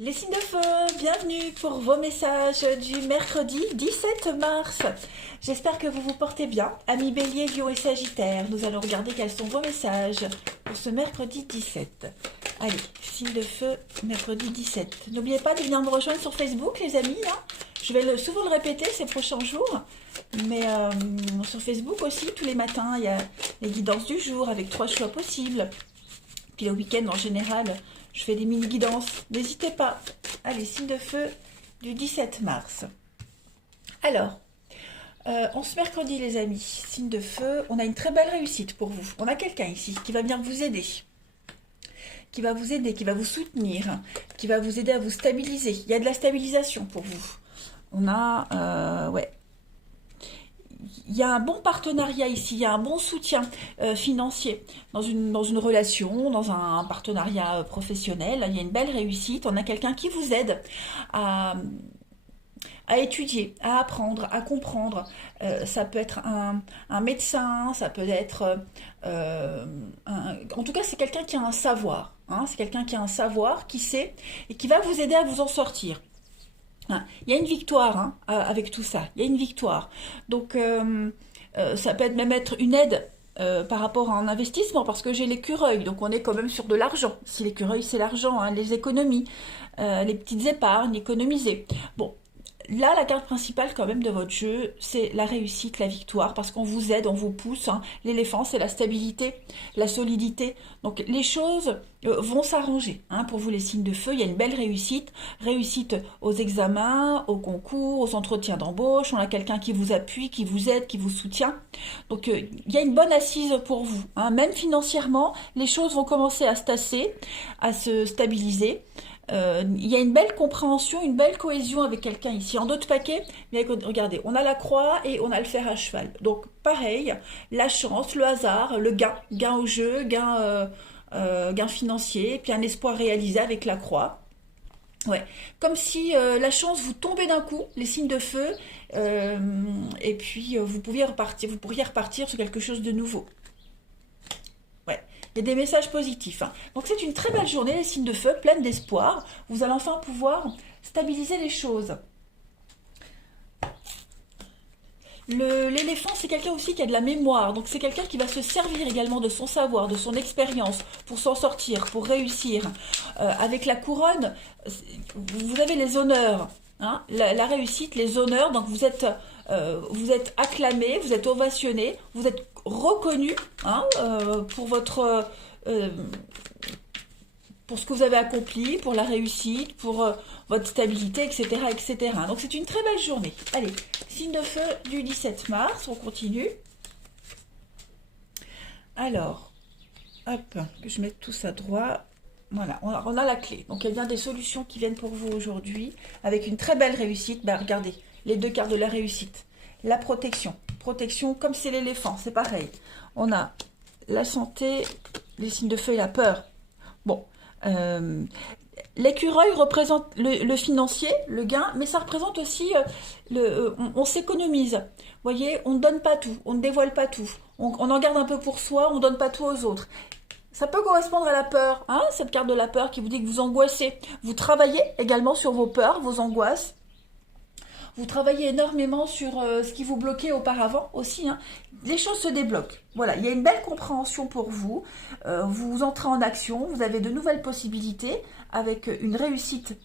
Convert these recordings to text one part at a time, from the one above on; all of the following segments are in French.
Les signes de feu, bienvenue pour vos messages du mercredi 17 mars. J'espère que vous vous portez bien. Amis Bélier, Lion et Sagittaire, nous allons regarder quels sont vos messages pour ce mercredi 17. Allez, signe de feu, mercredi 17. N'oubliez pas de venir me rejoindre sur Facebook, les amis. Hein. Je vais souvent le répéter ces prochains jours. Mais sur Facebook aussi, tous les matins, il y a les guidances du jour avec 3 choix possibles. Puis le week-end, en général, je fais des mini-guidances. N'hésitez pas. Allez, signe de feu du 17 mars. Alors, en ce mercredi, les amis, signe de feu, on a une très belle réussite pour vous. On a quelqu'un ici qui va venir vous aider. Qui va vous aider, qui va vous soutenir, qui va vous aider à vous stabiliser. Il y a de la stabilisation pour vous. On a, ouais, il y a un bon partenariat ici, il y a un bon soutien financier dans une relation, dans un partenariat professionnel. Il y a une belle réussite. On a quelqu'un qui vous aide à, à étudier, à apprendre, à comprendre. Ça peut être un médecin, ça peut être... en tout cas, c'est quelqu'un qui a un savoir. Hein, c'est quelqu'un qui a un savoir, qui sait, et qui va vous aider à vous en sortir. Il y a une victoire hein, avec tout ça. Il y a une victoire. Donc, ça peut même être une aide par rapport à un investissement, parce que j'ai l'écureuil. Donc, on est quand même sur de l'argent. Si l'écureuil, c'est l'argent, hein, les économies, les petites épargnes, économiser. Bon, là, la carte principale quand même de votre jeu, c'est la réussite, la victoire, parce qu'on vous aide, on vous pousse. Hein. L'éléphant, c'est la stabilité, la solidité. Donc les choses vont s'arranger. Hein. Pour vous, les signes de feu, il y a une belle réussite. Réussite aux examens, aux concours, aux entretiens d'embauche. On a quelqu'un qui vous appuie, qui vous aide, qui vous soutient. Donc il y a une bonne assise pour vous. Hein. Même financièrement, les choses vont commencer à se tasser, à se stabiliser. Il y a une belle compréhension, une belle cohésion avec quelqu'un ici. En d'autres paquets, mais regardez, on a la croix et on a le fer à cheval. Donc pareil, la chance, le hasard, le gain au jeu, gain financier, et puis un espoir réalisé avec la croix. Ouais, comme si la chance vous tombait d'un coup, les signes de feu, et puis vous pourriez repartir sur quelque chose de nouveau. Ouais, il y a des messages positifs. Hein. Donc c'est une très belle journée, les signes de feu, pleine d'espoir. Vous allez enfin pouvoir stabiliser les choses. L'éléphant, c'est quelqu'un aussi qui a de la mémoire. Donc c'est quelqu'un qui va se servir également de son savoir, de son expérience pour s'en sortir, pour réussir. Avec la couronne, vous avez les honneurs. Hein, la réussite, les honneurs. Donc vous êtes acclamé, vous êtes ovationné, vous êtes reconnu hein, euh, pour ce que vous avez accompli, pour la réussite, pour votre stabilité, etc., etc. Donc c'est une très belle journée. Allez, signe de feu du 17 mars, on continue. Alors, hop, que je mette tout ça droit. Voilà, on a la clé. Donc il y a bien des solutions qui viennent pour vous aujourd'hui, avec une très belle réussite. Bah, regardez, les deux cartes de la réussite. La protection. Protection, comme c'est l'éléphant, c'est pareil. On a la santé, les signes de feu et la peur. Bon, l'écureuil représente le financier, le gain, mais ça représente aussi on s'économise. Vous voyez, on ne donne pas tout, on ne dévoile pas tout. On en garde un peu pour soi, on ne donne pas tout aux autres. Ça peut correspondre à la peur, hein, cette carte de la peur qui vous dit que vous angoissez. Vous travaillez également sur vos peurs, vos angoisses. Vous travaillez énormément sur ce qui vous bloquait auparavant aussi. Hein. Les choses se débloquent. Voilà, il y a une belle compréhension pour vous. Vous entrez en action, vous avez de nouvelles possibilités avec une réussite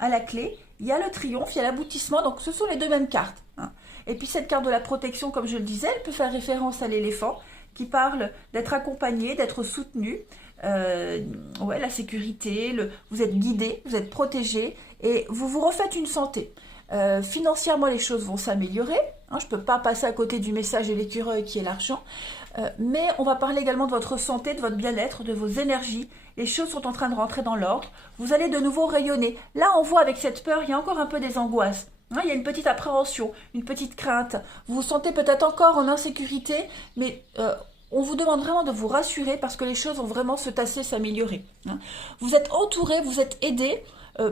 à la clé. Il y a le triomphe, il y a l'aboutissement. Donc ce sont les deux mêmes cartes. Hein. Et puis cette carte de la protection, comme je le disais, elle peut faire référence à l'éléphant qui parle d'être accompagné, d'être soutenu. Ouais, la sécurité, vous êtes guidé, vous êtes protégé et vous vous refaites une santé. Financièrement, les choses vont s'améliorer. Hein, je ne peux pas passer à côté du message de l'écureuil qui est l'argent. Mais on va parler également de votre santé, de votre bien-être, de vos énergies. Les choses sont en train de rentrer dans l'ordre. Vous allez de nouveau rayonner. Là, on voit avec cette peur, il y a encore un peu des angoisses. Hein, il y a une petite appréhension, une petite crainte. Vous vous sentez peut-être encore en insécurité, mais on vous demande vraiment de vous rassurer parce que les choses vont vraiment se tasser, s'améliorer. Hein. Vous êtes entouré, vous êtes aidé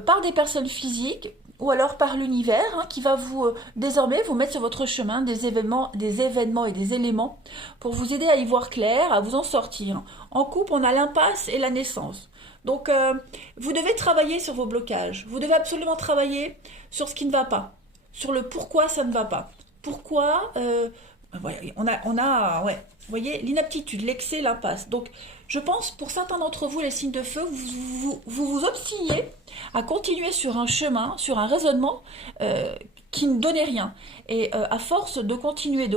par des personnes physiques, ou alors par l'univers hein, qui va vous désormais vous mettre sur votre chemin des événements et des éléments pour vous aider à y voir clair, à vous en sortir. En couple, on a l'impasse et la naissance. Donc, vous devez travailler sur vos blocages. Vous devez absolument travailler sur ce qui ne va pas, sur le pourquoi ça ne va pas. Pourquoi voilà, ouais, vous voyez, l'inaptitude, l'excès, l'impasse. Donc, je pense, pour certains d'entre vous, les signes de feu, vous obstinez à continuer sur un chemin, sur un raisonnement qui ne donnait rien. Et à force de continuer,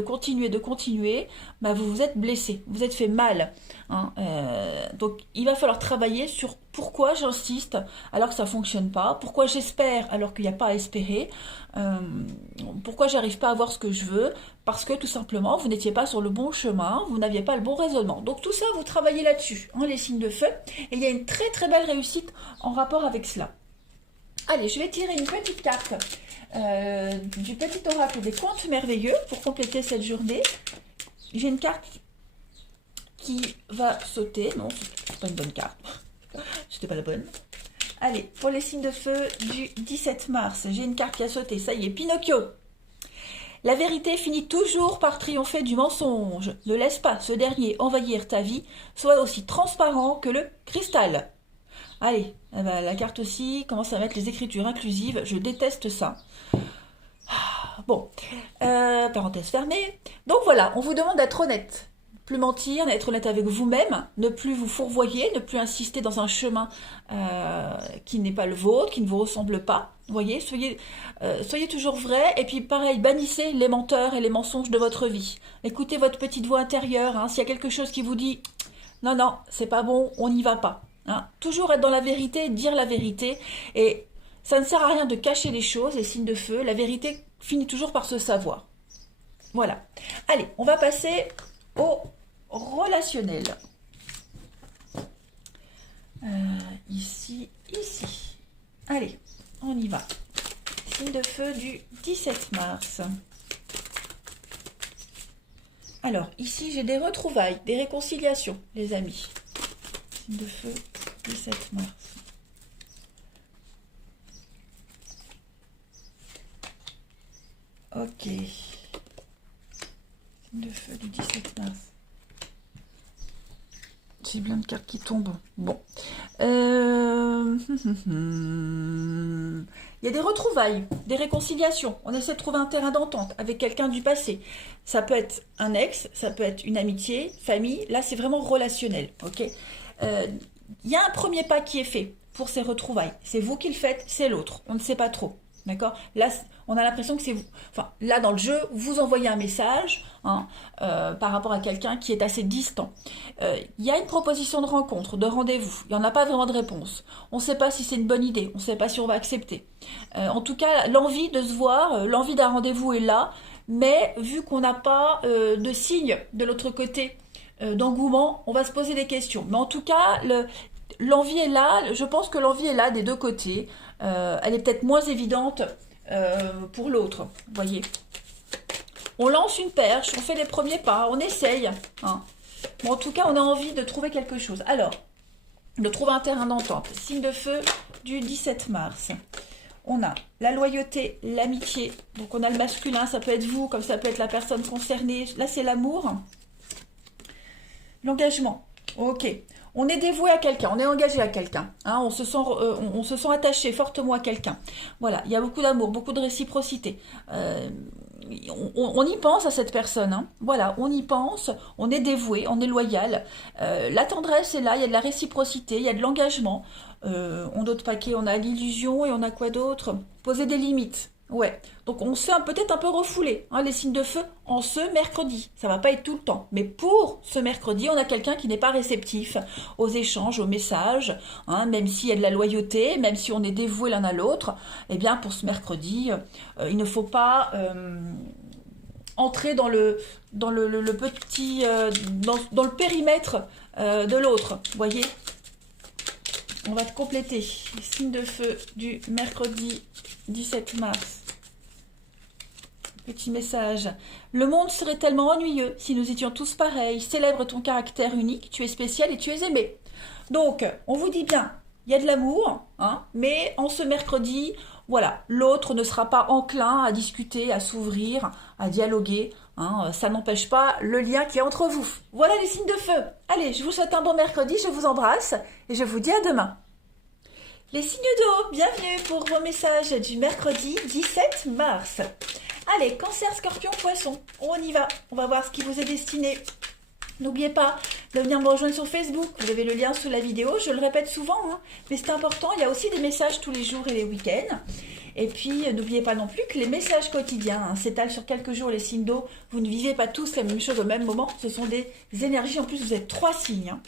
bah, vous vous êtes blessé, vous êtes fait mal. Hein, donc, il va falloir travailler sur pourquoi j'insiste alors que ça ne fonctionne pas, pourquoi j'espère alors qu'il n'y a pas à espérer, pourquoi j'arrive pas à voir ce que je veux, parce que tout simplement, vous n'étiez pas sur le bon chemin, vous n'aviez pas le bon raisonnement. Donc tout ça, vous travaillez là-dessus, hein, les signes de feu, et il y a une très très belle réussite en rapport avec cela. Allez, je vais tirer une petite carte du petit oracle des contes merveilleux pour compléter cette journée. J'ai une carte qui va sauter. Non, c'est pas une bonne carte. C'était pas la bonne. Allez, pour les signes de feu du 17 mars, j'ai une carte qui a sauté. Ça y est, Pinocchio. La vérité finit toujours par triompher du mensonge. Ne laisse pas ce dernier envahir ta vie. Sois aussi transparent que le cristal. Allez, eh ben, la carte aussi commence à mettre les écritures inclusives. Je déteste ça. Bon, parenthèse fermée. Donc voilà, on vous demande d'être honnête. Plus mentir, d'être honnête avec vous-même, ne plus vous fourvoyer, ne plus insister dans un chemin qui n'est pas le vôtre, qui ne vous ressemble pas. Vous voyez, soyez toujours vrai. Et puis pareil, bannissez les menteurs et les mensonges de votre vie. Écoutez votre petite voix intérieure. Hein, s'il y a quelque chose qui vous dit « Non, non, c'est pas bon, on n'y va pas. Hein ». Toujours être dans la vérité, dire la vérité. Et ça ne sert à rien de cacher les choses, les signes de feu. La vérité finit toujours par se savoir. Voilà. Allez, on va passer au relationnel. Ici. Allez, on y va. Signe de feu du 17 mars. Alors, ici, j'ai des retrouvailles, des réconciliations, les amis. Signe de feu, 17 mars. Ok. Signe de feu du 17 mars. J'ai plein de cartes qui tombent. Bon. Il y a des retrouvailles, des réconciliations. On essaie de trouver un terrain d'entente avec quelqu'un du passé. Ça peut être un ex, ça peut être une amitié, famille. Là, c'est vraiment relationnel. Ok. Il y a un premier pas qui est fait pour ces retrouvailles. C'est vous qui le faites, c'est l'autre. On ne sait pas trop. D'accord. Là, on a l'impression que c'est vous. Enfin, là, dans le jeu, vous envoyez un message hein, par rapport à quelqu'un qui est assez distant. Il y a une proposition de rencontre, de rendez-vous. Il n'y en a pas vraiment de réponse. On ne sait pas si c'est une bonne idée. On ne sait pas si on va accepter. En tout cas, l'envie de se voir, l'envie d'un rendez-vous est là. Mais vu qu'on n'a pas de signe de l'autre côté d'engouement, on va se poser des questions. Mais en tout cas, l'envie est là. Je pense que l'envie est là des deux côtés. Elle est peut-être moins évidente pour l'autre, vous voyez. On lance une perche, on fait les premiers pas, on essaye. Hein. Bon, en tout cas, on a envie de trouver quelque chose. Alors, de trouver un terrain d'entente. Signe de feu du 17 mars. On a la loyauté, l'amitié. Donc, on a le masculin, ça peut être vous, comme ça peut être la personne concernée. Là, c'est l'amour. L'engagement. Ok. On est dévoué à quelqu'un, on est engagé à quelqu'un, hein, on se sent attaché fortement à quelqu'un. Voilà, il y a beaucoup d'amour, beaucoup de réciprocité. On y pense à cette personne, hein. Voilà, on y pense, on est dévoué, on est loyal. La tendresse est là, il y a de la réciprocité, il y a de l'engagement. On d'autres paquets, on a l'illusion et on a quoi d'autre? Poser des limites. Ouais, donc on se fait peut-être un peu refouler, hein, les signes de feu en ce mercredi. Ça va pas être tout le temps, mais pour ce mercredi, on a quelqu'un qui n'est pas réceptif aux échanges, aux messages, hein, même s'il y a de la loyauté, même si on est dévoué l'un à l'autre. Eh bien, pour ce mercredi, il ne faut pas entrer dans le petit, dans le périmètre de l'autre. Vous voyez? On va te compléter. Signe de feu du mercredi 17 mars. Petit message. Le monde serait tellement ennuyeux si nous étions tous pareils. Célèbre ton caractère unique, tu es spécial et tu es aimé. Donc, on vous dit bien, il y a de l'amour, hein, mais en ce mercredi, voilà, l'autre ne sera pas enclin à discuter, à s'ouvrir, à dialoguer. Hein, ça n'empêche pas le lien qui est entre vous. Voilà les signes de feu. Allez, je vous souhaite un bon mercredi, je vous embrasse et je vous dis à demain. Les signes d'eau, bienvenue pour vos messages du mercredi 17 mars. Allez, cancer, scorpion, poisson, on y va. On va voir ce qui vous est destiné. N'oubliez pas de venir me rejoindre sur Facebook. Vous avez le lien sous la vidéo. Je le répète souvent, hein, mais c'est important. Il y a aussi des messages tous les jours et les week-ends. Et puis, n'oubliez pas non plus que les messages quotidiens s'étalent sur quelques jours. Les signes d'eau, vous ne vivez pas tous la même chose au même moment. Ce sont des énergies. En plus, vous êtes 3 signes. Hein.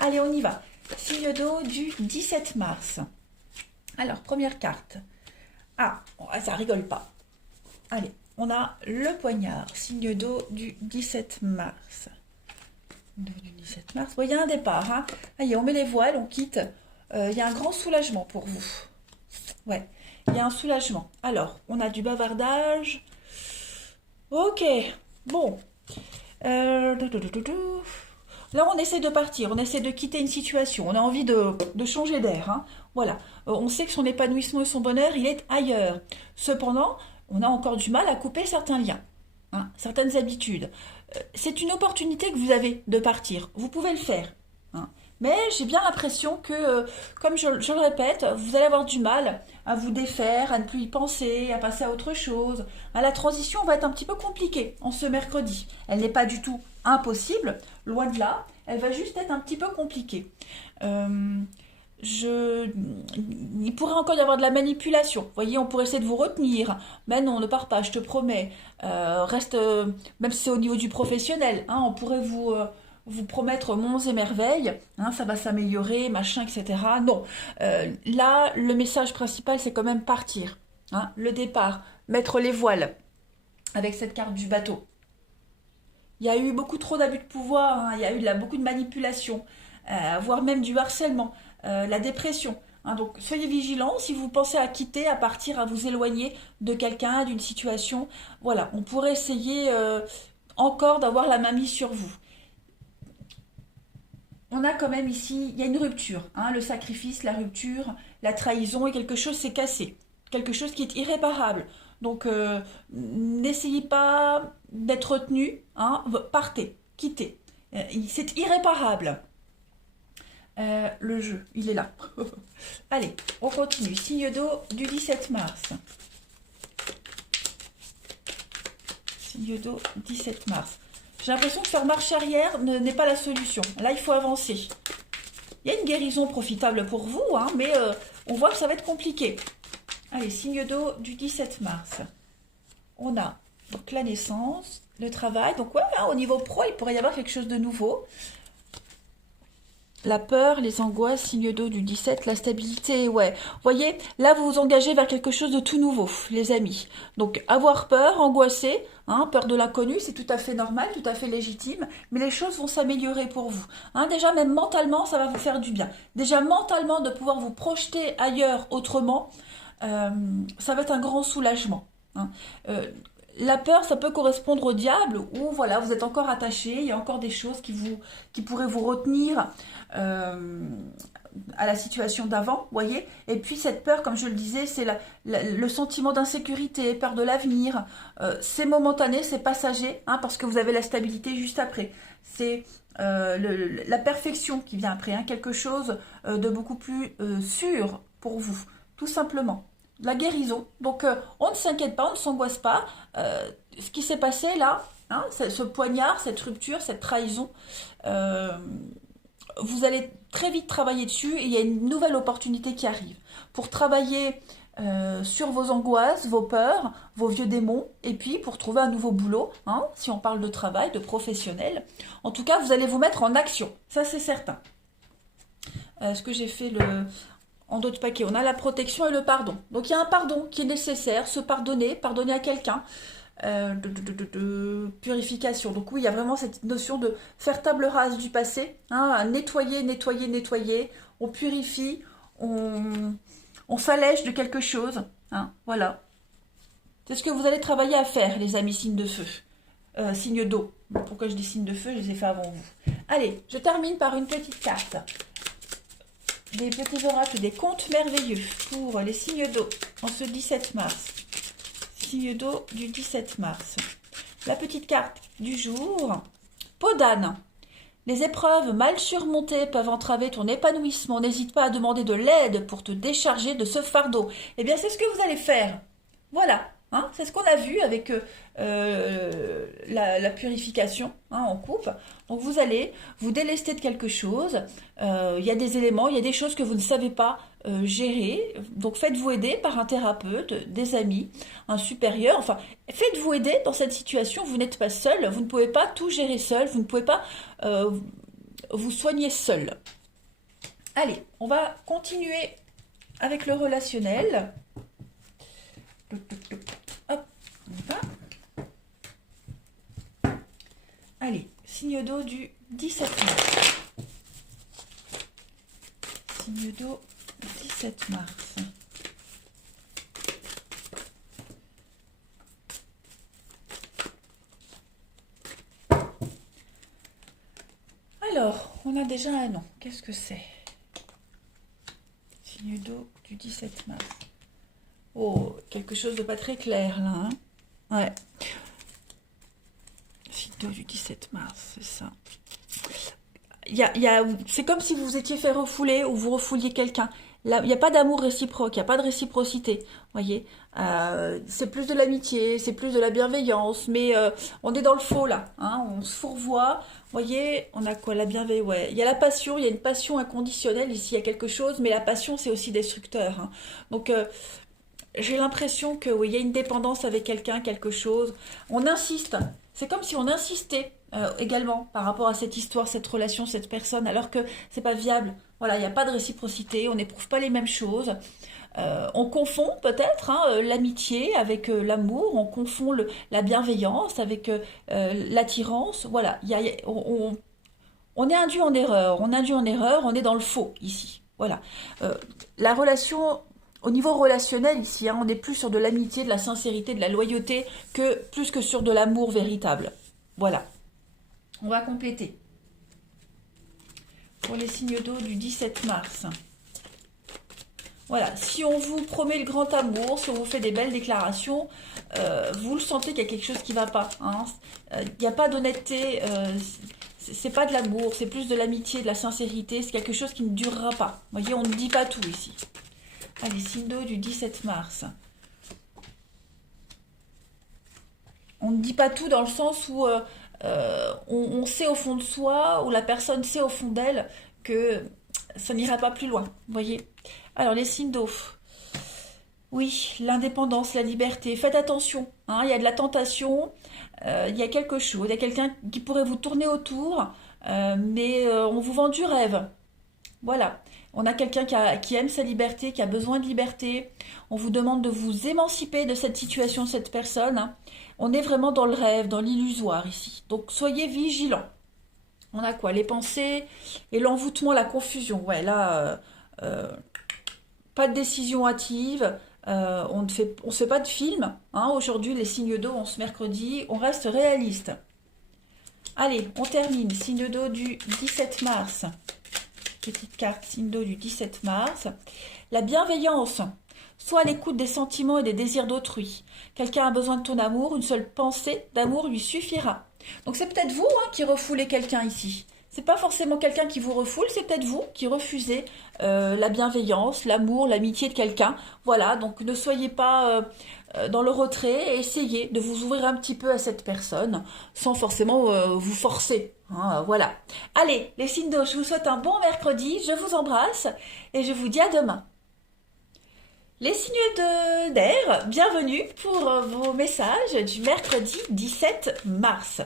Allez, on y va. Signe d'eau du 17 mars. Alors, première carte. Ah, ça rigole pas. Allez, on a le poignard. Signe d'eau du 17 mars. Du 17 mars. Bon, il y a un départ. Hein. Allez, on met les voiles, on quitte. Il y a un grand soulagement pour vous. Ouais, il y a un soulagement. Alors, on a du bavardage. Ok, bon. Là, on essaie de partir, on essaie de quitter une situation. On a envie de changer d'air. Hein. Voilà, on sait que son épanouissement et son bonheur, il est ailleurs. Cependant, on a encore du mal à couper certains liens, hein, certaines habitudes. C'est une opportunité que vous avez de partir. Vous pouvez le faire. Hein. Mais j'ai bien l'impression que, comme je le répète, vous allez avoir du mal à vous défaire, à ne plus y penser, à passer à autre chose. La transition va être un petit peu compliquée en ce mercredi. Elle n'est pas du tout impossible, loin de là. Elle va juste être un petit peu compliquée. Il pourrait encore y avoir de la manipulation. Vous voyez, on pourrait essayer de vous retenir. Mais non, ne pars pas, je te promets. Reste, même si c'est au niveau du professionnel, hein, on pourrait vous promettre monts et merveilles. Hein, ça va s'améliorer, machin, etc. Non. Là, le message principal, c'est quand même partir. Hein, le départ, mettre les voiles avec cette carte du bateau. Il y a eu beaucoup trop d'abus de pouvoir. Hein, il y a eu beaucoup de manipulation, voire même du harcèlement. La dépression. Hein, donc soyez vigilants si vous pensez à quitter, à partir, à vous éloigner de quelqu'un, d'une situation. Voilà, on pourrait essayer encore d'avoir la main mise sur vous. On a quand même ici, il y a une rupture. Hein, le sacrifice, la rupture, la trahison et quelque chose s'est cassé. Quelque chose qui est irréparable. Donc n'essayez pas d'être retenu. Hein, partez, quittez. C'est irréparable. Le jeu, il est là. Allez, on continue. Signe d'eau du 17 mars. Signe d'eau 17 mars. J'ai l'impression que faire marche arrière n'est pas la solution. Là, il faut avancer. Il y a une guérison profitable pour vous, hein, mais on voit que ça va être compliqué. Allez, signe d'eau du 17 mars. On a donc la naissance, le travail. Donc ouais, hein, au niveau pro, il pourrait y avoir quelque chose de nouveau. La peur, les angoisses, signe d'eau du 17, la stabilité, ouais. Vous voyez, là, vous vous engagez vers quelque chose de tout nouveau, les amis. Donc, avoir peur, angoisser, hein, peur de l'inconnu, c'est tout à fait normal, tout à fait légitime, mais les choses vont s'améliorer pour vous. Hein, déjà, même mentalement, ça va vous faire du bien. Déjà, mentalement, de pouvoir vous projeter ailleurs, autrement, ça va être un grand soulagement. Hein. La peur, ça peut correspondre au diable, où voilà, vous êtes encore attaché, il y a encore des choses qui pourraient vous retenir à la situation d'avant, voyez. Et puis cette peur, comme je le disais, c'est le sentiment d'insécurité, peur de l'avenir. C'est momentané, c'est passager, hein, parce que vous avez la stabilité juste après. C'est la perfection qui vient après, hein, quelque chose de beaucoup plus sûr pour vous, tout simplement. La guérison. Donc, on ne s'inquiète pas, on ne s'angoisse pas. Ce qui s'est passé là, hein, ce poignard, cette rupture, cette trahison, vous allez très vite travailler dessus et il y a une nouvelle opportunité qui arrive. Pour travailler sur vos angoisses, vos peurs, vos vieux démons, et puis pour trouver un nouveau boulot, hein, si on parle de travail, de professionnel. En tout cas, vous allez vous mettre en action, ça c'est certain. Ce que j'ai fait en d'autres paquets, on a la protection et le pardon. Donc il y a un pardon qui est nécessaire, se pardonner, pardonner à quelqu'un, de purification. Donc oui, il y a vraiment cette notion de faire table rase du passé, hein, nettoyer, nettoyer, nettoyer, on purifie, on s'allège de quelque chose, hein, voilà. C'est ce que vous allez travailler à faire, les amis signes de feu, signes d'eau. Pourquoi je dis signes de feu, je les ai fait avant vous. Allez, je termine par une petite carte. des petits oracles, des contes merveilleux pour les signes d'eau en ce 17 mars. Signe d'eau du 17 mars. La petite carte du jour. Peau d'âne. Les épreuves mal surmontées peuvent entraver ton épanouissement. N'hésite pas à demander de l'aide pour te décharger de ce fardeau. Eh bien, c'est ce que vous allez faire. Voilà. Hein, c'est ce qu'on a vu avec la purification en coupe. Donc, vous allez vous délester de quelque chose. Il y a des éléments, il y a des choses que vous ne savez pas gérer. Donc, faites-vous aider par un thérapeute, des amis, un supérieur. Enfin, faites-vous aider dans cette situation. Vous n'êtes pas seul. Vous ne pouvez pas tout gérer seul. Vous ne pouvez pas vous soigner seul. Allez, on va continuer avec le relationnel. Hop, on y va. Allez, signe d'eau du 17 mars. Signe d'eau 17 mars. Alors, on a déjà un nom. Qu'est-ce que c'est? Signe d'eau du 17 mars. Oh, quelque chose de pas très clair là. Hein, ouais. Signe d'eau du 17 mars, c'est ça. C'est comme si vous vous étiez fait refouler ou vous refouliez quelqu'un. Là, il n'y a pas d'amour réciproque, il n'y a pas de réciprocité. Voyez, c'est plus de l'amitié, c'est plus de la bienveillance, mais on est dans le faux là. Hein, on se fourvoie. Voyez, on a quoi? La bienveillance. Ouais, il y a la passion, il y a une passion inconditionnelle. Ici, il y a quelque chose, mais la passion, c'est aussi destructeur. Hein. Donc, j'ai l'impression que oui, il y a une dépendance avec quelqu'un, quelque chose. On insiste. C'est comme si on insistait également par rapport à cette histoire, cette relation, cette personne, alors que c'est pas viable. Voilà, il n'y a pas de réciprocité, on n'éprouve pas les mêmes choses. On confond peut-être l'amitié avec l'amour, on confond la bienveillance avec l'attirance. Voilà, on est induit en erreur, on est dans le faux ici. Voilà, la relation. Au niveau relationnel, ici, on est plus sur de l'amitié, de la sincérité, de la loyauté, plus que sur de l'amour véritable. Voilà. On va compléter. Pour les signes d'eau du 17 mars. Voilà. Si on vous promet le grand amour, si on vous fait des belles déclarations, vous le sentez qu'il y a quelque chose qui ne va pas. Il n'y a pas d'honnêteté. C'est pas de l'amour, c'est plus de l'amitié, de la sincérité. C'est quelque chose qui ne durera pas. Vous voyez, on ne dit pas tout ici. Allez, signe d'eau du 17 mars. On ne dit pas tout dans le sens où on sait au fond de soi, ou la personne sait au fond d'elle que ça n'ira pas plus loin. Vous voyez? Alors, les signes d'eau. Oui, l'indépendance, la liberté. Faites attention. Hein, il y a de la tentation. Il y a quelque chose. Il y a quelqu'un qui pourrait vous tourner autour. Mais on vous vend du rêve. Voilà. On a quelqu'un qui aime sa liberté, qui a besoin de liberté. On vous demande de vous émanciper de cette situation, cette personne. Hein. On est vraiment dans le rêve, dans l'illusoire ici. Donc soyez vigilants. On a quoi? Les pensées et l'envoûtement, la confusion. Ouais, là, pas de décision hâtive. On ne fait pas de film. Hein. Aujourd'hui, les signes d'eau, on se mercredi. On reste réaliste. Allez, on termine. Signe d'eau du 17 mars. Petite carte, signe d'eau du 17 mars. La bienveillance. Sois à l'écoute des sentiments et des désirs d'autrui. Quelqu'un a besoin de ton amour, une seule pensée d'amour lui suffira. Donc c'est peut-être vous qui refoulez quelqu'un ici. C'est pas forcément quelqu'un qui vous refoule, c'est peut-être vous qui refusez la bienveillance, l'amour, l'amitié de quelqu'un. Voilà, donc ne soyez pas dans le retrait et essayez de vous ouvrir un petit peu à cette personne sans forcément vous forcer. Hein, voilà. Allez, les signes d'eau, je vous souhaite un bon mercredi, je vous embrasse et je vous dis à demain. Les signes d'air, bienvenue pour vos messages du mercredi 17 mars.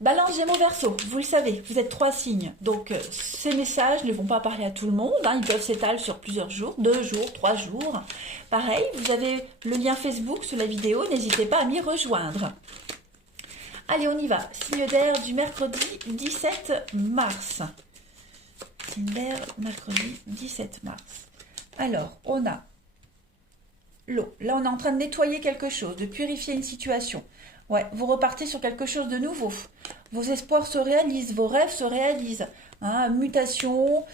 Balance, Gémeaux, Verseau, vous le savez, vous êtes 3 signes. Donc ces messages ne vont pas parler à tout le monde, ils peuvent s'étaler sur plusieurs jours, 2 jours, 3 jours. Pareil, vous avez le lien Facebook sous la vidéo, n'hésitez pas à m'y rejoindre. Allez, on y va. Signe d'air du mercredi 17 mars. Signe d'air, mercredi 17 mars. Alors, on a l'eau. Là, on est en train de nettoyer quelque chose, de purifier une situation. Ouais, vous repartez sur quelque chose de nouveau. Vos espoirs se réalisent, vos rêves se réalisent. hein, mutation,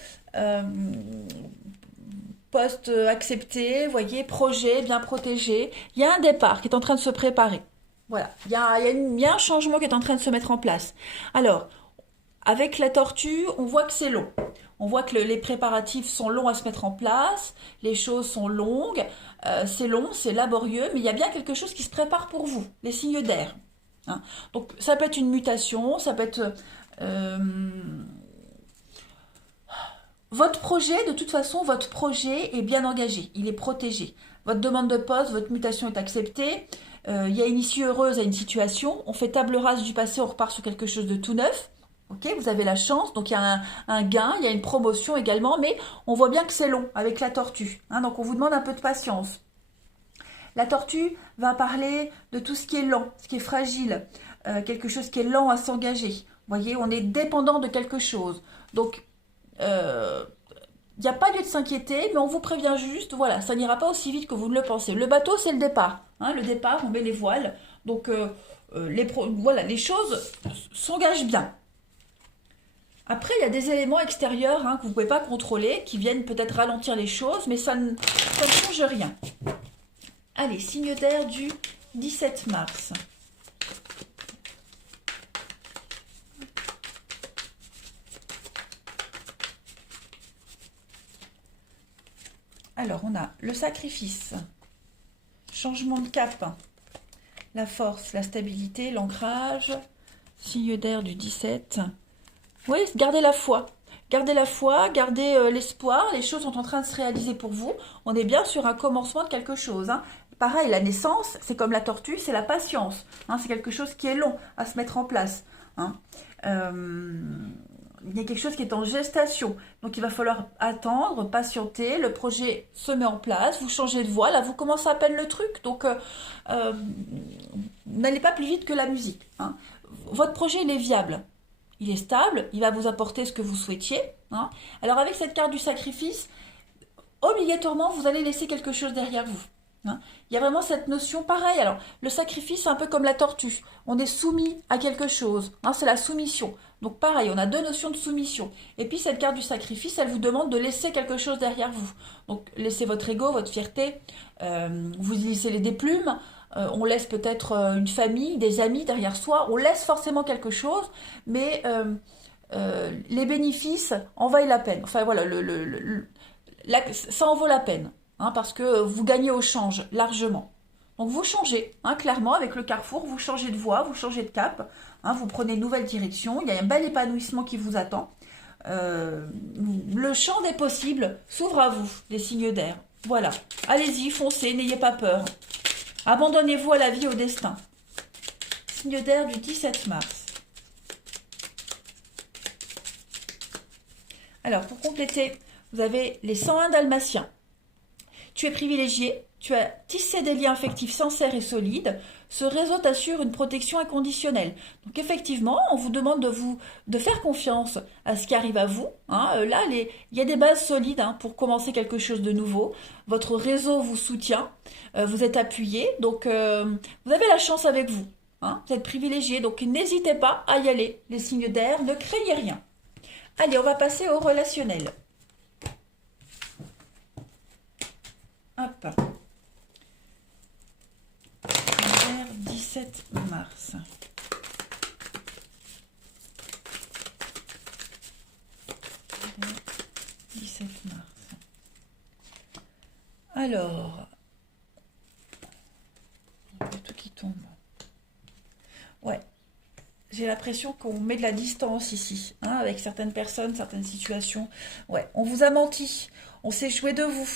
poste accepté, voyez, projet bien protégé. Il y a un départ qui est en train de se préparer. Voilà, il y a un changement qui est en train de se mettre en place. Alors, avec la tortue, on voit que c'est long. On voit que les préparatifs sont longs à se mettre en place, les choses sont longues, c'est long, c'est laborieux, mais il y a bien quelque chose qui se prépare pour vous, les signes d'air. Hein. Donc ça peut être une mutation, ça peut être euh, votre projet, de toute façon, votre projet est bien engagé, il est protégé. Votre demande de poste, votre mutation est acceptée, il y a une issue heureuse à une situation, on fait table rase du passé, on repart sur quelque chose de tout neuf. Ok, vous avez la chance, donc il y a un gain, il y a une promotion également, mais on voit bien que c'est long avec la tortue. Hein, donc on vous demande un peu de patience. La tortue va parler de tout ce qui est lent, ce qui est fragile, quelque chose qui est lent à s'engager. Vous voyez, on est dépendant de quelque chose. Donc, il n'y a pas lieu de s'inquiéter, mais on vous prévient juste, voilà, ça n'ira pas aussi vite que vous ne le pensez. Le bateau, c'est le départ. Hein, le départ, on met les voiles. Donc, voilà, les choses s'engagent bien. Après, il y a des éléments extérieurs hein, que vous ne pouvez pas contrôler, qui viennent peut-être ralentir les choses, mais ça ne change rien. Allez, signe d'air du 17 mars. Alors, on a le sacrifice, changement de cap, la force, la stabilité, l'ancrage, signe d'air du 17. Oui, gardez la foi. Gardez la foi, gardez l'espoir, les choses sont en train de se réaliser pour vous. On est bien sur un commencement de quelque chose. Hein. Pareil, la naissance, c'est comme la tortue, c'est la patience. Hein. C'est quelque chose qui est long à se mettre en place. Hein. Il y a quelque chose qui est en gestation. Donc il va falloir attendre, patienter, le projet se met en place, vous changez de voie, là vous commencez à peine le truc, donc n'allez pas plus vite que la musique. Hein. Votre projet il est viable, il est stable, il va vous apporter ce que vous souhaitiez. Hein. Alors avec cette carte du sacrifice, obligatoirement vous allez laisser quelque chose derrière vous. Hein. Il y a vraiment cette notion pareille. Alors, le sacrifice, c'est un peu comme la tortue. On est soumis à quelque chose. Hein, c'est la soumission. Donc, pareil, on a deux notions de soumission. Et puis, cette carte du sacrifice, elle vous demande de laisser quelque chose derrière vous. Donc, laissez votre ego, votre fierté. Vous laissez les déplumes. On laisse peut-être une famille, des amis derrière soi. On laisse forcément quelque chose. Mais les bénéfices en valent la peine. Enfin, voilà, ça en vaut la peine. Hein, parce que vous gagnez au change largement. Donc vous changez, hein, clairement, avec le carrefour, vous changez de voie, vous changez de cap, hein, vous prenez une nouvelle direction, il y a un bel épanouissement qui vous attend. Le champ des possibles s'ouvre à vous, les signes d'air. Voilà, allez-y, foncez, n'ayez pas peur. Abandonnez-vous à la vie, au destin. Signe d'air du 17 mars. Alors, pour compléter, vous avez les 101 dalmatiens. Tu es privilégié, tu as tissé des liens affectifs sincères et solides. Ce réseau t'assure une protection inconditionnelle. Donc effectivement, on vous demande de faire confiance à ce qui arrive à vous. Hein. Là, il y a des bases solides hein, pour commencer quelque chose de nouveau. Votre réseau vous soutient, vous êtes appuyé, donc vous avez la chance avec vous. Hein. Vous êtes privilégié, donc n'hésitez pas à y aller. Les signes d'air, ne craignez rien. Allez, on va passer au relationnel. Hop. 17 mars. « 17 mars. Alors, il y a tout qui tombe. Ouais, j'ai l'impression qu'on met de la distance ici, hein, avec certaines personnes, certaines situations. Ouais, on vous a menti, on s'est joué de vous.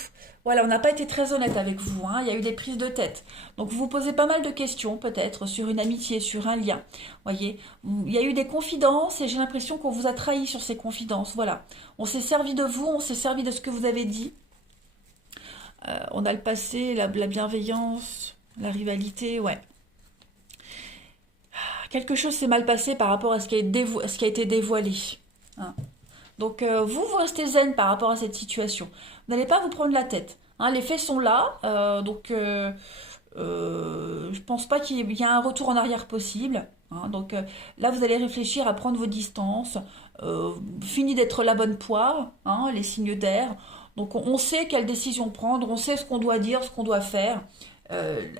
Voilà, on n'a pas été très honnête avec vous, hein, il y a eu des prises de tête. Donc vous vous posez pas mal de questions, peut-être, sur une amitié, sur un lien. Voyez, il y a eu des confidences et j'ai l'impression qu'on vous a trahi sur ces confidences. Voilà, on s'est servi de vous, on s'est servi de ce que vous avez dit. On a le passé, la bienveillance, la rivalité, ouais. Quelque chose s'est mal passé par rapport à ce qui a été dévoilé. Hein. Donc vous restez zen par rapport à cette situation. Vous n'allez pas vous prendre la tête. Hein, les faits sont là, donc Je pense pas qu'il y ait un retour en arrière possible. Hein. Donc là, vous allez réfléchir à prendre vos distances. Fini d'être la bonne poire, hein, les signes d'air. Donc on sait quelle décision prendre, on sait ce qu'on doit dire, ce qu'on doit faire.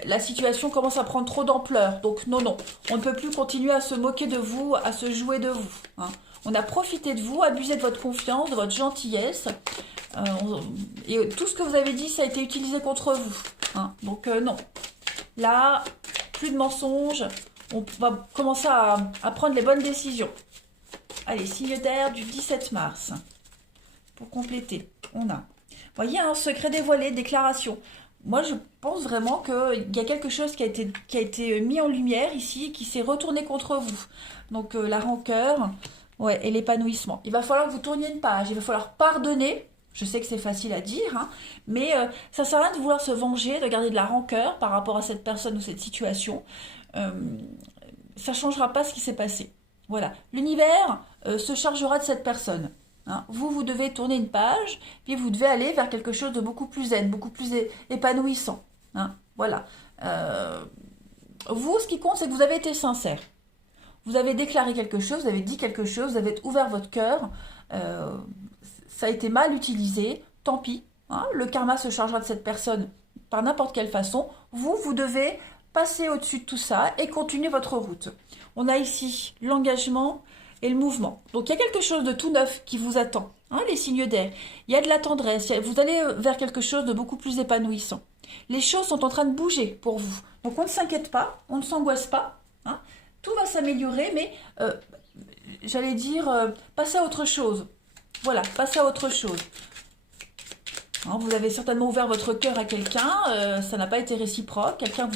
La situation commence à prendre trop d'ampleur. Donc non, non, on ne peut plus continuer à se moquer de vous, à se jouer de vous. Hein. On a profité de vous, abusé de votre confiance, de votre gentillesse. Et tout ce que vous avez dit, ça a été utilisé contre vous. Hein. Donc non. Là, plus de mensonges. On va commencer à prendre les bonnes décisions. Allez, signe d'air du 17 mars. Pour compléter, on a... Voyez, un secret dévoilé, déclaration. Moi, je pense vraiment qu'il y a quelque chose qui a été mis en lumière ici, qui s'est retourné contre vous. Donc, la rancœur, ouais, et l'épanouissement. Il va falloir que vous tourniez une page, il va falloir pardonner. Je sais que c'est facile à dire, hein, mais ça sert à rien de vouloir se venger, de garder de la rancœur par rapport à cette personne ou cette situation. Ça ne changera pas ce qui s'est passé. Voilà. L'univers se chargera de cette personne. Hein. Vous devez tourner une page, puis vous devez aller vers quelque chose de beaucoup plus zen, beaucoup plus épanouissant. Hein. Voilà. Vous, ce qui compte, c'est que vous avez été sincère. Vous avez déclaré quelque chose, vous avez dit quelque chose, vous avez ouvert votre cœur. Ça a été mal utilisé, tant pis. Hein. Le karma se chargera de cette personne par n'importe quelle façon. Vous devez passer au-dessus de tout ça et continuer votre route. On a ici l'engagement et le mouvement. Donc il y a quelque chose de tout neuf qui vous attend, hein, les signes d'air. Il y a de la tendresse, vous allez vers quelque chose de beaucoup plus épanouissant. Les choses sont en train de bouger pour vous. Donc on ne s'inquiète pas, on ne s'angoisse pas. Hein. Tout va s'améliorer, mais j'allais dire, passez à autre chose. Voilà, passez à autre chose. Hein, vous avez certainement ouvert votre cœur à quelqu'un, ça n'a pas été réciproque, quelqu'un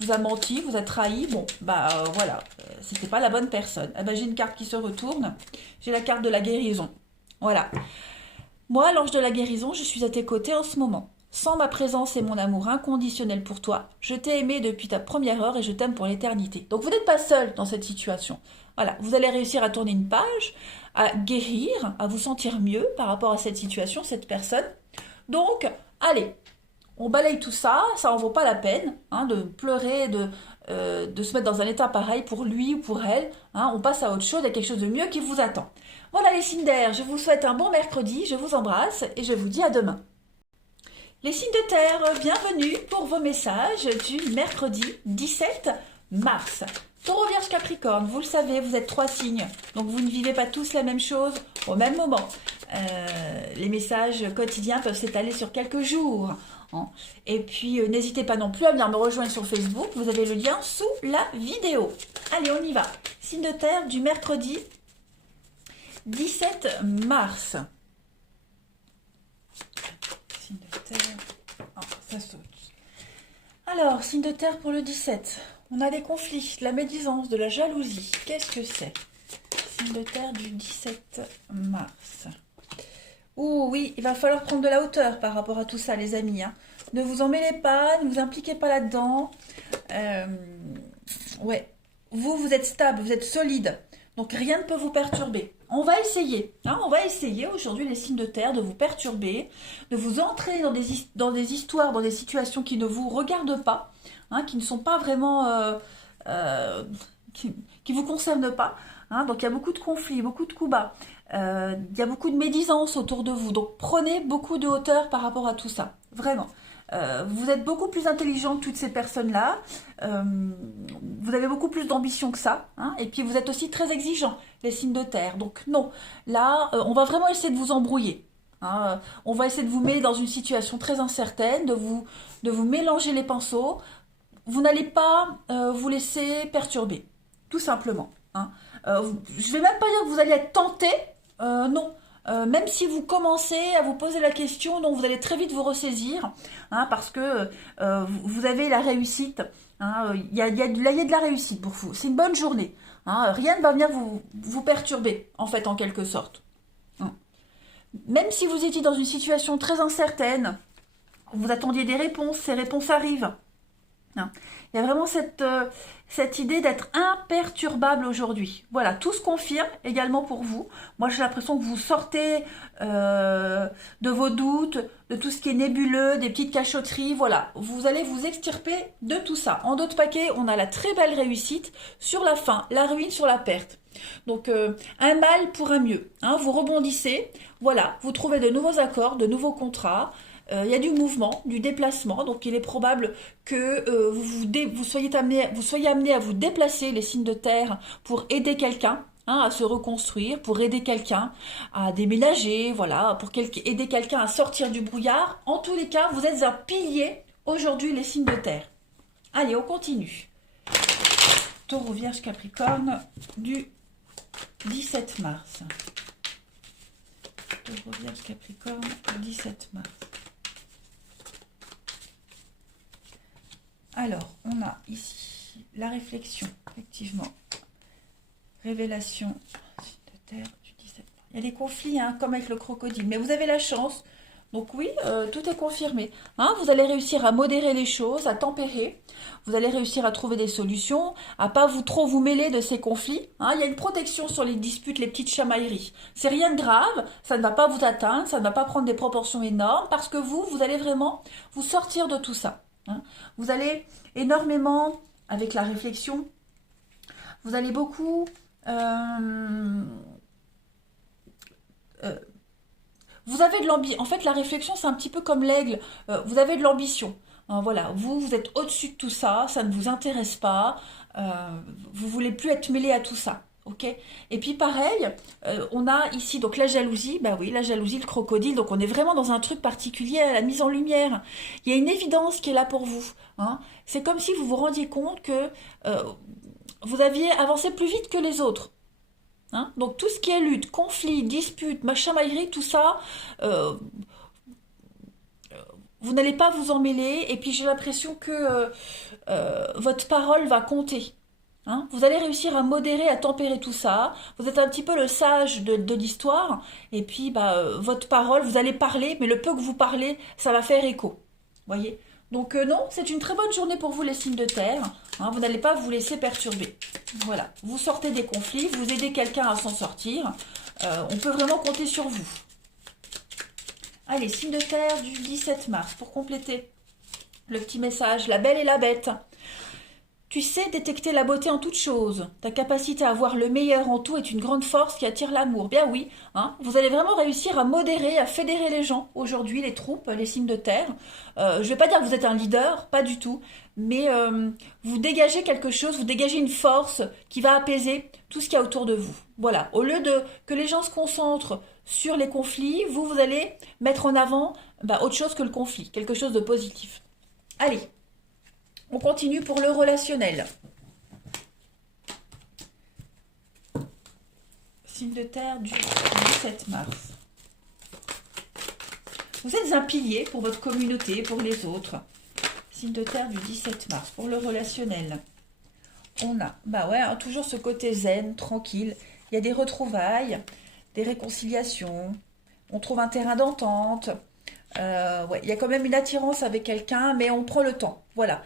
vous a menti, vous a trahi, bon, voilà, c'était pas la bonne personne. Ah j'ai une carte qui se retourne, j'ai la carte de la guérison. Voilà. Moi, l'ange de la guérison, je suis à tes côtés en ce moment. Sans ma présence et mon amour inconditionnel pour toi, je t'ai aimé depuis ta première heure et je t'aime pour l'éternité. Donc vous n'êtes pas seul dans cette situation. Voilà, vous allez réussir à tourner une page, à guérir, à vous sentir mieux par rapport à cette situation, cette personne. Donc, allez, on balaye tout ça, ça en vaut pas la peine hein, de pleurer, de se mettre dans un état pareil pour lui ou pour elle. Hein, on passe à autre chose, il y a quelque chose de mieux qui vous attend. Voilà les signes d'air, je vous souhaite un bon mercredi, je vous embrasse et je vous dis à demain. Les signes de terre, bienvenue pour vos messages du mercredi 17 mars. Taureau, Vierge, Capricorne, vous le savez, vous êtes 3 signes, donc vous ne vivez pas tous la même chose au même moment. Les messages quotidiens peuvent s'étaler sur quelques jours. Hein. Et puis, n'hésitez pas non plus à venir me rejoindre sur Facebook, vous avez le lien sous la vidéo. Allez, on y va. Signe de terre du mercredi 17 mars. Signe de terre. Oh, ça saute. Alors, signe de terre pour le 17. On a des conflits, de la médisance, de la jalousie. Qu'est-ce que c'est? Signe de terre du 17 mars. Ouh oui, il va falloir prendre de la hauteur par rapport à tout ça, les amis. Hein. Ne vous en mêlez pas, ne vous impliquez pas là-dedans. Ouais, vous êtes stable, vous êtes solide. Donc rien ne peut vous perturber. On va essayer. Hein, on va essayer aujourd'hui, les signes de terre, de vous perturber, de vous entraîner dans des histoires, dans des situations qui ne vous regardent pas, hein, qui ne sont pas vraiment... qui vous concernent pas. Hein, donc il y a beaucoup de conflits, beaucoup de coups bas. Il y a beaucoup de médisance autour de vous. Donc prenez beaucoup de hauteur par rapport à tout ça. Vraiment. Vous êtes beaucoup plus intelligent que toutes ces personnes-là. Vous avez beaucoup plus d'ambition que ça. Hein, et puis vous êtes aussi très exigeant, les signes de terre. Donc non, là, on va vraiment essayer de vous embrouiller. Hein, on va essayer de vous mettre dans une situation très incertaine, de vous mélanger les pinceaux. Vous n'allez pas vous laisser perturber, tout simplement. Hein. Je ne vais même pas dire que vous allez être tenté, non. Même si vous commencez à vous poser la question, donc vous allez très vite vous ressaisir, hein, parce que vous avez la réussite. Hein, y a de la réussite pour vous. C'est une bonne journée. Hein, rien ne va venir vous perturber, en fait, en quelque sorte. Hein. Même si vous étiez dans une situation très incertaine, vous attendiez des réponses, ces réponses arrivent. hein. Il y a vraiment cette idée d'être imperturbable aujourd'hui. Voilà, tout se confirme également pour vous. Moi, j'ai l'impression que vous sortez de vos doutes, de tout ce qui est nébuleux, des petites cachotteries. Voilà, vous allez vous extirper de tout ça. En d'autres paquets, on a la très belle réussite sur la fin, la ruine sur la perte. Donc, un mal pour un mieux, hein. Vous rebondissez, voilà, vous trouvez de nouveaux accords, de nouveaux contrats. Il y a du mouvement, du déplacement, donc il est probable que vous soyez amené à vous déplacer, les signes de terre, pour aider quelqu'un, hein, à se reconstruire, pour aider quelqu'un à déménager, voilà, pour aider quelqu'un à sortir du brouillard. En tous les cas, vous êtes un pilier aujourd'hui, les signes de terre. Allez, on continue. Taureau, Vierge, Capricorne du 17 mars. Taureau, Vierge, Capricorne du 17 mars. Alors, on a ici la réflexion, effectivement. Révélation de terre du 17 mars. Il y a des conflits, hein, comme avec le crocodile, mais vous avez la chance. Donc oui, tout est confirmé. Hein, vous allez réussir à modérer les choses, à tempérer. Vous allez réussir à trouver des solutions, à pas trop vous mêler de ces conflits. Hein, il y a une protection sur les disputes, les petites chamailleries. C'est rien de grave, ça ne va pas vous atteindre, ça ne va pas prendre des proportions énormes, parce que vous allez vraiment vous sortir de tout ça. Hein. Vous allez énormément, avec la réflexion, vous allez beaucoup vous avez de l'ambition. En fait, la réflexion, c'est un petit peu comme l'aigle. Vous avez de l'ambition. Hein, voilà, vous êtes au-dessus de tout ça, ça ne vous intéresse pas. Vous voulez plus être mêlé à tout ça. Ok. Et puis pareil, on a ici donc la jalousie. Bah oui, la jalousie, le crocodile. Donc on est vraiment dans un truc particulier à la mise en lumière. Il y a une évidence qui est là pour vous. Hein. C'est comme si vous vous rendiez compte que vous aviez avancé plus vite que les autres. Hein, donc tout ce qui est lutte, conflit, dispute, chamaillerie, tout ça, vous n'allez pas vous en mêler. Et puis j'ai l'impression que votre parole va compter. Hein. Vous allez réussir à modérer, à tempérer tout ça. Vous êtes un petit peu le sage de l'histoire. Et puis votre parole, vous allez parler, mais le peu que vous parlez, ça va faire écho. Voyez. Donc non, c'est une très bonne journée pour vous les signes de terre. Hein, vous n'allez pas vous laisser perturber. Voilà, vous sortez des conflits, vous aidez quelqu'un à s'en sortir. On peut vraiment compter sur vous. Allez, signe de terre du 17 mars pour compléter le petit message. La belle et la bête. Tu sais détecter la beauté en toutes choses. Ta capacité à voir le meilleur en tout est une grande force qui attire l'amour. Bien oui, hein, vous allez vraiment réussir à modérer, à fédérer les gens aujourd'hui, les troupes, les signes de terre. Je ne vais pas dire que vous êtes un leader, pas du tout, mais vous dégagez quelque chose, vous dégagez une force qui va apaiser tout ce qu'il y a autour de vous. Voilà, au lieu de que les gens se concentrent sur les conflits, vous allez mettre en avant autre chose que le conflit, quelque chose de positif. Allez. On continue pour le relationnel. Signe de terre du 17 mars. Vous êtes un pilier pour votre communauté, pour les autres. Signe de terre du 17 mars. Pour le relationnel, on a toujours ce côté zen, tranquille. Il y a des retrouvailles, des réconciliations. On trouve un terrain d'entente. Il y a quand même une attirance avec quelqu'un, mais on prend le temps. Voilà.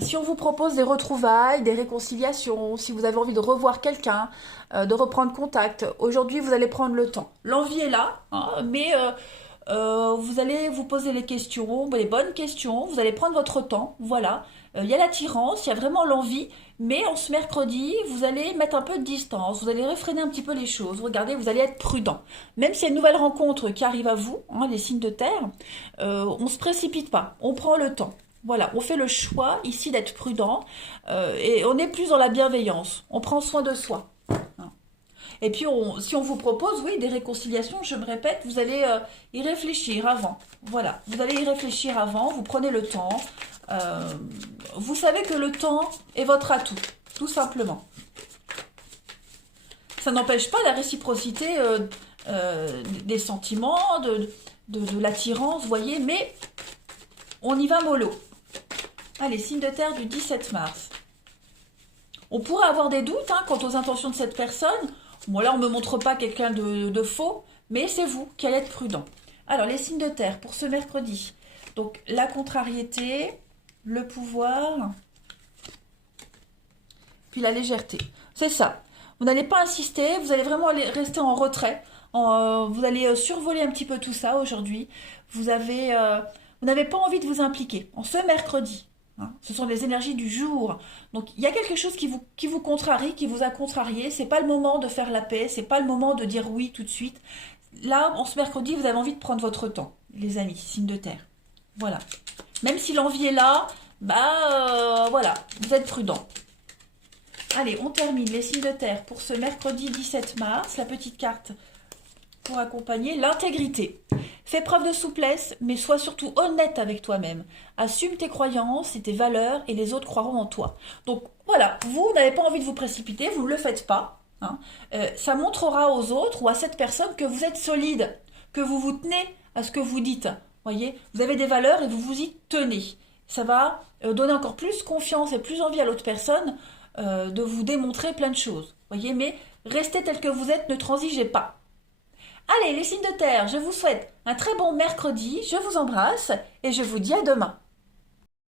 Si on vous propose des retrouvailles, des réconciliations, si vous avez envie de revoir quelqu'un, de reprendre contact, aujourd'hui vous allez prendre le temps. L'envie est là, hein, mais vous allez vous poser les questions, les bonnes questions, vous allez prendre votre temps. Voilà. Il y a l'attirance, il y a vraiment l'envie, mais en ce mercredi, vous allez mettre un peu de distance, vous allez réfréner un petit peu les choses. Regardez, vous allez être prudent. Même s'il y a une nouvelle rencontre qui arrive à vous, hein, les signes de terre, on ne se précipite pas, on prend le temps. Voilà, on fait le choix ici d'être prudent et on est plus dans la bienveillance. On prend soin de soi. Hein. Et puis, si on vous propose, oui, des réconciliations, je me répète, vous allez y réfléchir avant. Voilà, vous allez y réfléchir avant, vous prenez le temps. Vous savez que le temps est votre atout, tout simplement. Ça n'empêche pas la réciprocité des sentiments, de l'attirance, vous voyez, mais on y va mollo. Allez, signe de terre du 17 mars. On pourrait avoir des doutes quant aux intentions de cette personne. Bon, là, on ne me montre pas quelqu'un de faux, mais c'est vous qui allez être prudent. Alors, les signes de terre pour ce mercredi. Donc, la contrariété, le pouvoir puis la légèreté. C'est ça. Vous n'allez pas insister, vous allez vraiment rester en retrait. Vous allez survoler un petit peu tout ça aujourd'hui. Vous n'avez pas envie de vous impliquer. En ce mercredi, hein, ce sont les énergies du jour. Donc il y a quelque chose qui vous contrarie, qui vous a contrarié. C'est pas le moment de faire la paix, c'est pas le moment de dire oui tout de suite. Là, en ce mercredi, vous avez envie de prendre votre temps, les amis, signe de terre. Voilà. Même si l'envie est là, voilà, vous êtes prudent. Allez, on termine les signes de terre pour ce mercredi 17 mars. La petite carte pour accompagner l'intégrité. Fais preuve de souplesse, mais sois surtout honnête avec toi-même. Assume tes croyances et tes valeurs et les autres croiront en toi. Donc voilà, vous n'avez pas envie de vous précipiter, vous ne le faites pas. Hein. Ça montrera aux autres ou à cette personne que vous êtes solide, que vous vous tenez à ce que vous dites. Voyez, vous avez des valeurs et vous vous y tenez. Ça va donner encore plus confiance et plus envie à l'autre personne de vous démontrer plein de choses. Voyez, mais restez tel que vous êtes, ne transigez pas. Allez, les signes de terre, je vous souhaite un très bon mercredi, je vous embrasse et je vous dis à demain.